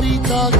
Marita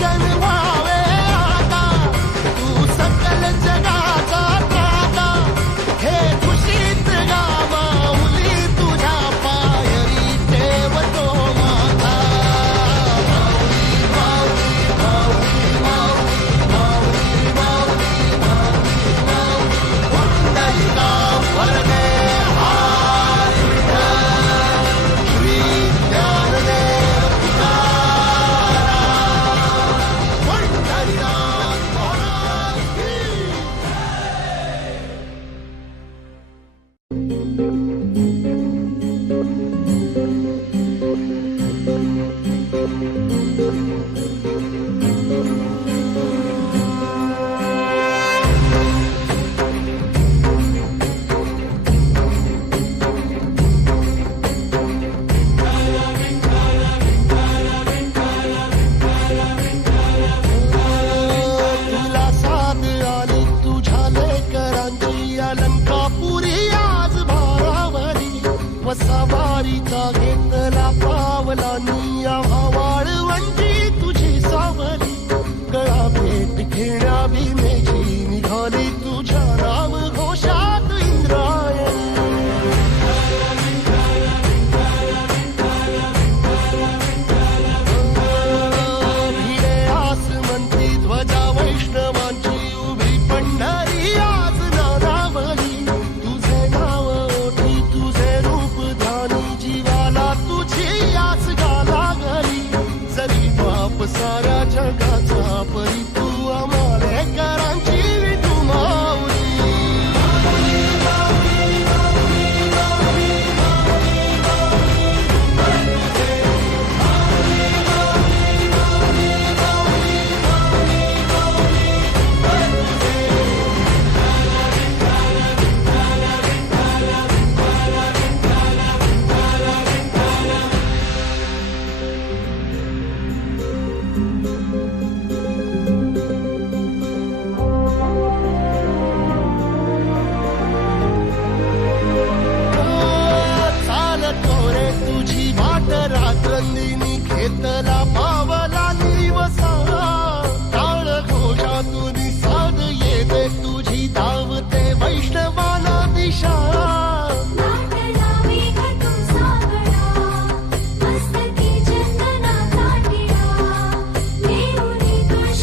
跟我 बारीचा घेतला पावलानी आवाळ म्हणजे तुझी सावली. गळा भेट घेण्या para